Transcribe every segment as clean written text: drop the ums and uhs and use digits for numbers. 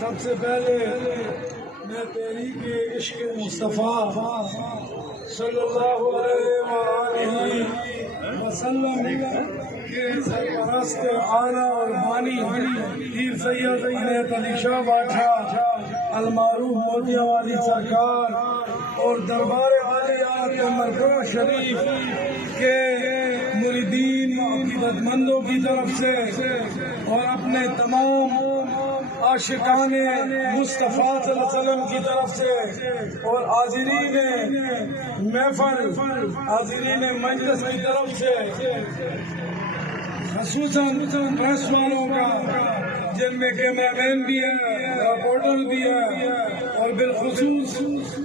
سب سے پہلے میں تحریک عشق مصطفیٰ صلی اللہ علیہ وآلہ وسلم کے سرپرست اعلیٰ اور بانی پیر سید عنایت علی شاہ باٹھا المعروف موتیا والی سرکار اور دربار عالیہ مرکز شریف کے مریدین عقیدت مندوں کی طرف سے اور اپنے تمام عاشقان مصطفیٰ صلی اللہ علیہ وسلم کی طرف سے اور حاضرین محفل حاضرین مجلس کی طرف سے خصوصاً پریس والوں کا جن میں کیمرہ مین بھی ہے رپورٹر بھی ہے اور بالخصوص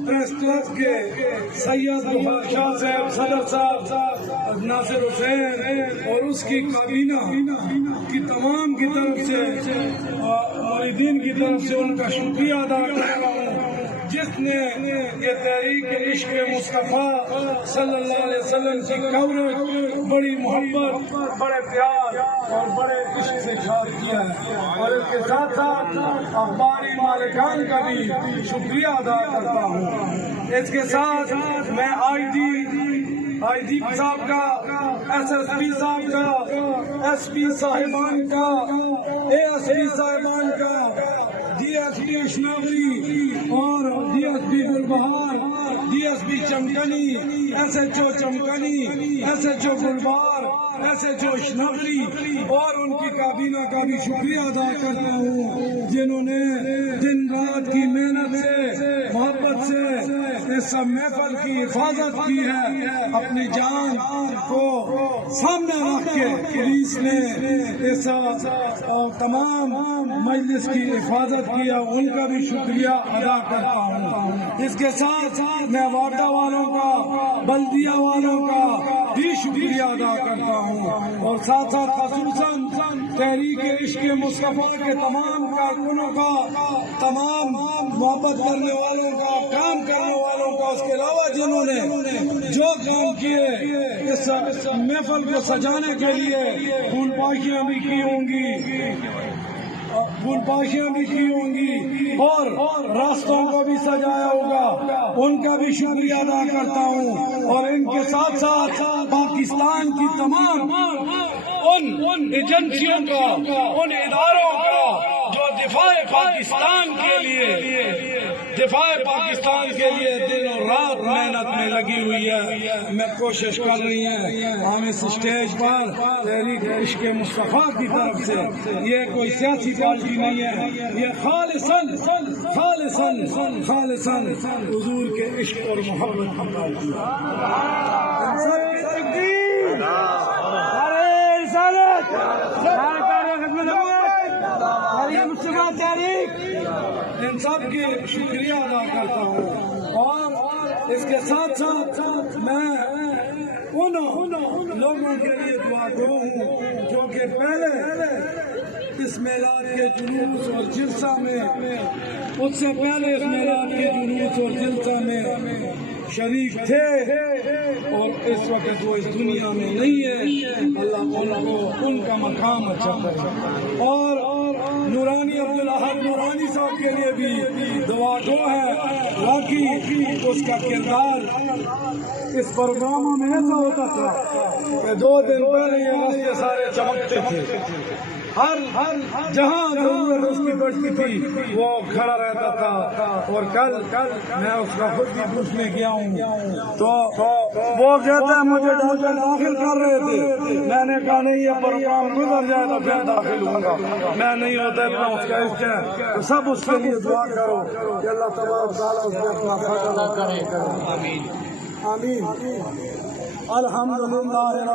پریس کلب کے سید غفار شاہ صاحب صدر صاحب ناصر حسین اور اس کی کابینہ کی تمام کی طرف سے مریدین کی طرف سے ان کا شکریہ ادا کر رہا ہوں جس نے یہ تحریک عشق مصطفیٰ صلی اللہ علیہ وسلم کی کوریج بڑی محبت بڑے پیار اور بڑے عشق سے شاد کیا ہے اور اس کے ساتھ ساتھ اخباری مالکان کا بھی شکریہ ادا کرتا ہوں۔ اس کے ساتھ میں آئی جی صاحب کا ایس ایس پی صاحب کا ایس پی صاحبان کا اے ایس پی صاحبان کا ڈی ایس پی اشناوری اور D S P Gulbahar D S P Chamkani S H O Chamkani S H O Gulbahar S H O Ashnawari اور ان کی کابینہ کا بھی شکریہ ادا کرتا ہوں جنہوں نے دن رات کی محنت سے محبت سے اس محفل کی حفاظت کی ہے اپنی جان کو سامنے رکھ کے پولیس نے اس تمام مجلس کی حفاظت کیا ان کا بھی شکریہ ادا کرتا ہوں۔ اس کے ساتھ میں واٹا والوں کا بلدیہ والوں کا بھی شکریہ ادا کرتا ہوں اور ساتھ ساتھ خصوصاً تحریک عشق مصطفیٰ کے تمام کارکنوں کا تمام محبت کرنے والوں کا کام کرنے والوں کا اس کے علاوہ جنہوں نے جو کام کیے اس محفل کو سجانے کے لیے پھول پاشیاں بھی کی ہوں گی اور راستوں کو بھی سجایا ہوگا ان کا بھی شکریہ ادا کرتا ہوں اور ان کے ساتھ ساتھ پاکستان کی تمام ان ایجنسیوں کا ان اداروں کا جو دفاع پاکستان کے لیے دن اور رات محنت میں لگی ہوئی ہے میں کوشش کر رہی ہے ہم اس اسٹیج پر تحریک عشق مصطفیٰ کی طرف سے یہ کوئی سیاسی پارٹی نہیں ہے یہ خالصاً حضور کے عشق اور محبت کی پارٹی ان سب کی شکریہ ادا کرتا ہوں اور اس کے ساتھ ساتھ میں ان لوگوں کے لیے دعا کروں ہوں جو کہ پہلے اس میلاد کے جلوس اور جلسہ میں اس سے پہلے اس میلاد کے جلوس اور جلسہ میں شریک تھے اور اس وقت وہ اس دنیا میں نہیں ہے اللہ ان کا مقام اچھا کرے اور نورانی عبدالاحد نورانی صاحب کے لیے بھی دعا گو ہے باقی اس کا کردار اس پروگراموں میں ایسا ہوتا تھا کہ 2 دن پہلے یہ راستے سارے چمکتے تھے ہر جہاں ضرورت اس کی پڑتی تھی وہ کھڑا رہتا تھا اور کل میں اس کا خود بھی پوچھنے گیا ہوں تو وہ کہتا ہے مجھے ڈاکٹر داخل کر رہے تھے میں نے کہا نہیں یہ پروگرام گزر جائے تو پھر داخل ہوں گا میں نہیں ہوتا اتنا اس کا عشق ہے سب اس کے لیے دعا کرو کہ اللہ تبارک تعالیٰ اس کو اپنا فضل کرے آمین الحمدللہ